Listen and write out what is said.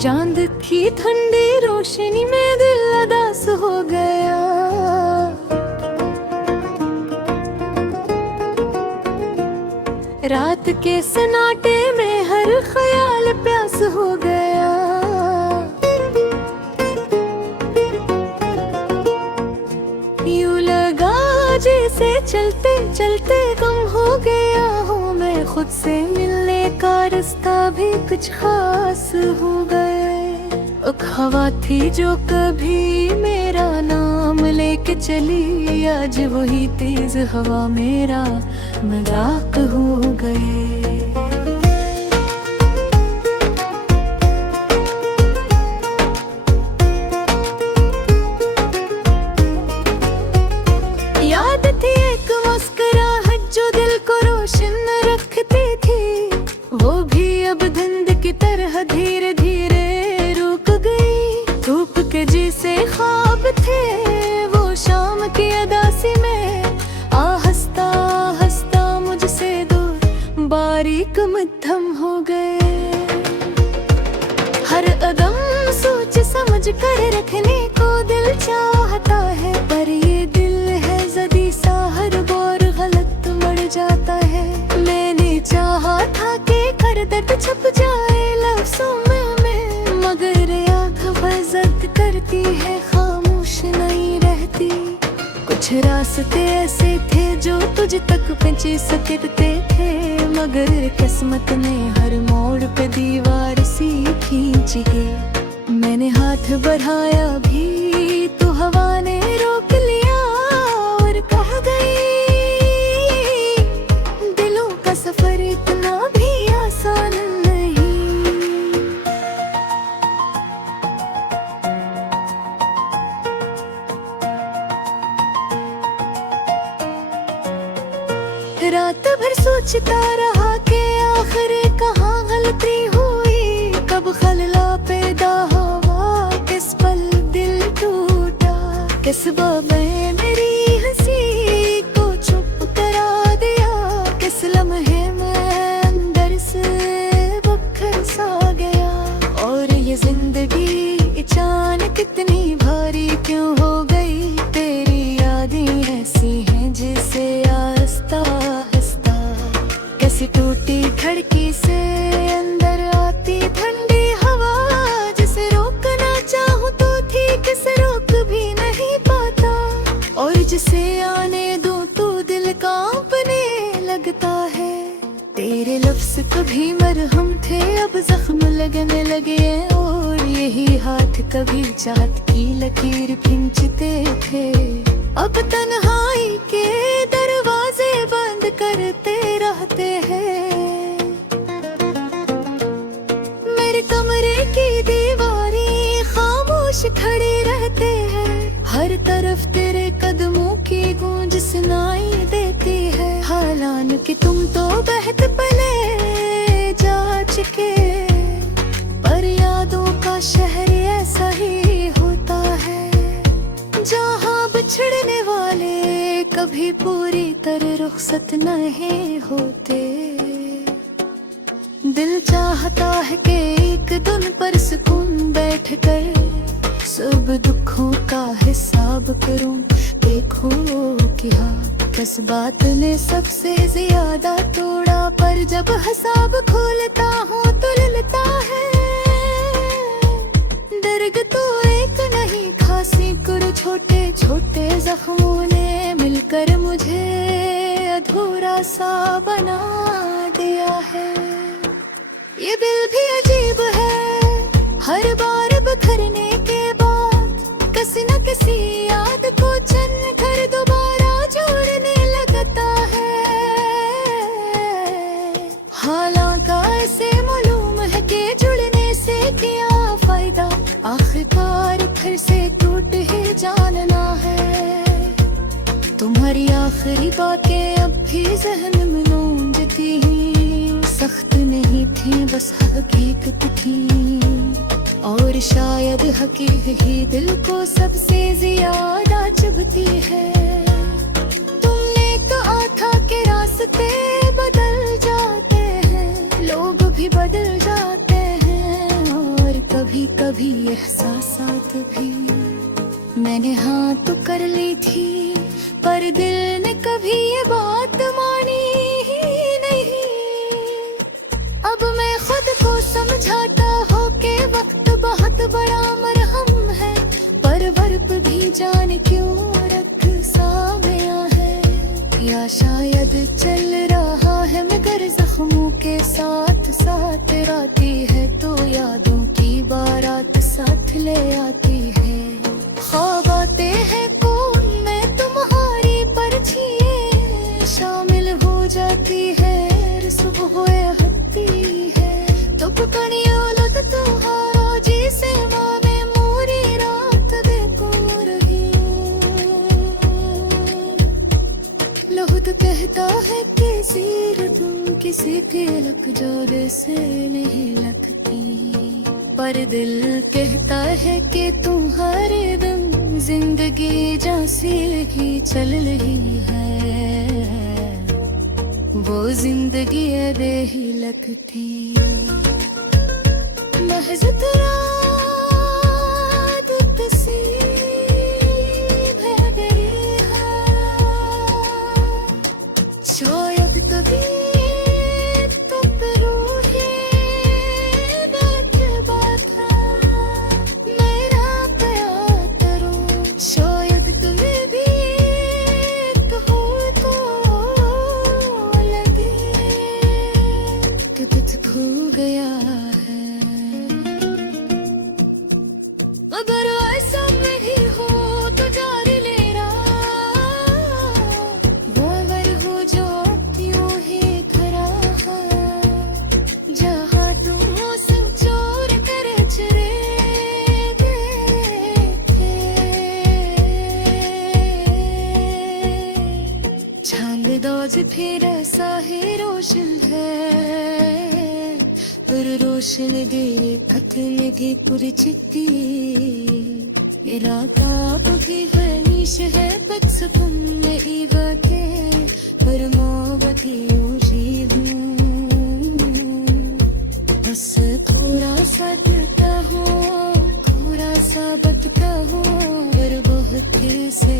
चांद की ठंडी रोशनी में दिल उदास हो गया। रात के सन्नाटे में हर ख्याल प्यास हो गया। यूं लगा जैसे चलते चलते कम हो गया हूँ मैं, खुद से मिलने का रास्ता भी कुछ खास हो गए। एक हवा थी जो कभी मेरा नाम लेके चली, आज वही तेज हवा मेरा मजाक हो गए। याद थी एक मुस्कुराहट जो दिल को रोशन रखती थी, वो भी अब धुंध की तरह धीरे धीरे रुक गई। धूप के जैसे ख्वाब थे वो शाम की अदासी में, हंसता हंसता मुझसे दूर बारीक मध्यम हो गए। हर कदम सोच समझ कर रखने को दिल चाहता है, पर ये दिल है ज़दी सा हर बार गलत मर जाता है। मैंने चाहा था कि कर दर्द छप जाए लफ्ज़ों में, मगर आँख जिद करती है खामोश नहीं रहती। कुछ रास्ते ऐसे थे जो तुझ तक पहुंचे सकते थे, मगर किस्मत ने हर मोड़ पे दीवार सी खींची है। मैंने हाथ बढ़ाया भी तो हवा ने रोक लिया और कह गई, दिलों का सफर इतना भी आसान नहीं। रात भर सोचता रहा कि आखिर कहाँ गलती हुई, कब खलला पैदा हुआ, किस पल दिल टूटा, किस बात में मेरी हंसी को चुप करा दिया, किस लम्हे में अंदर से बखर सा गया। और ये जिंदगी अचानक इतनी भारी क्यों हो गई, तेरी यादें ऐसी हैं जिसे आस्ता आस्ता कैसी टूटी खिड़की से अंदर आती ठंडी हवा, जिसे रोकना चाहूं तो ठीक से रोक भी नहीं पाता, और जिसे आने दूं तो दिल कांपने लगता है। तेरे लफ्ज़ कभी मरहम थे अब जख्म लगने लगे, और यही हाथ कभी चाहत की लकीर खींचते थे, अब तन्हाई के दरवाजे बंद करते रहते हैं। मेरे कमरे की दीवारें खामोश खड़े रहते हैं, हर तरफ तेरे कदमों की गूंज सुनाई देती है। हालांकि तुम तो बहुत पले जा चुके, पर यादों का शहर ऐसा ही होता है, जहाँ बिछड़ने वाले कभी पूरी तरह रुखसत नहीं होते। दिल चाहता है कि एक दिन पर सुकून बैठ कर सब दुखों का हिसाब करूं, देखो क्या किस बात ने सबसे ज्यादा तोड़ा, पर जब हिसाब खोलता हूँ तो ललता है। दर्द तो एक नहीं खासी कुछ छोटे छोटे जख्मों ने मिलकर मुझे अधूरा सा बना दिया है। ये दिल भी अजीब है, हर बार बिखरने के बाद किसी न किसी याद को चुन कर दोबारा जोड़ने लगता है। हालांकि ऐसे मालूम है कि जुड़ने से क्या फायदा, आखिरकार फिर से टूट ही जानना है। तुम्हारी आखिरी बातें अब भी जहन में गूंजती हैं, सख्त नहीं थी बस हकीकत थी, और शायद हकीकत ही दिल को सबसे ज्यादा चुभती है। तुमने कहा था कि रास्ते बदल जाते हैं, लोग भी बदल जाते हैं, और कभी कभी एहसासात भी मैंने हाँ तो कर ली थी, पर दिल ने कभी ये बात मानी ही नहीं। अब मैं खुद को समझाता हूँ कि वक्त बहुत बड़ा मरहम है, पर बर्फ भी जाने क्यों रख सा गया है। या शायद चल रहा है मगर जख्मों के साथ साथ, आती है तो यादों की बारात साथ ले आती है। ख्वाब आते हैं कौन में तुम्हारी परछिए शामिल हो जाती है, सुबह हुए हत्ती है तो कनियों लुट तुम्हारा जी से माने मोरी रात देखो रही। लहुत कहता है कि सिर तुम किसी के लग जोर से नहीं लगती, पर दिल कहता है कि तुम्हारे बिन जिंदगी जैसी लगी चल रही है, वो जिंदगी अबे ही लगती। महज तेरा नसीब है मेरी हार, शायद कभी खो गया है। अगर ऐसा नहीं हो तो जारी ले रहा, वो अगर हो जो यूं ही खरा है, जहाँ तुम मौसम चोर करे चरे देखे। चांद दोज फिर ऐसा ही रोशन है, पर रोशन दे खत्म दी पुरचिती। इरादा भी हमीश है बचपन में इवाके, पर मोहब्बती उजी हूँ। बस थोड़ा सा डरता हूँ, थोड़ा सा बचता हूँ, पर बहुत फिर से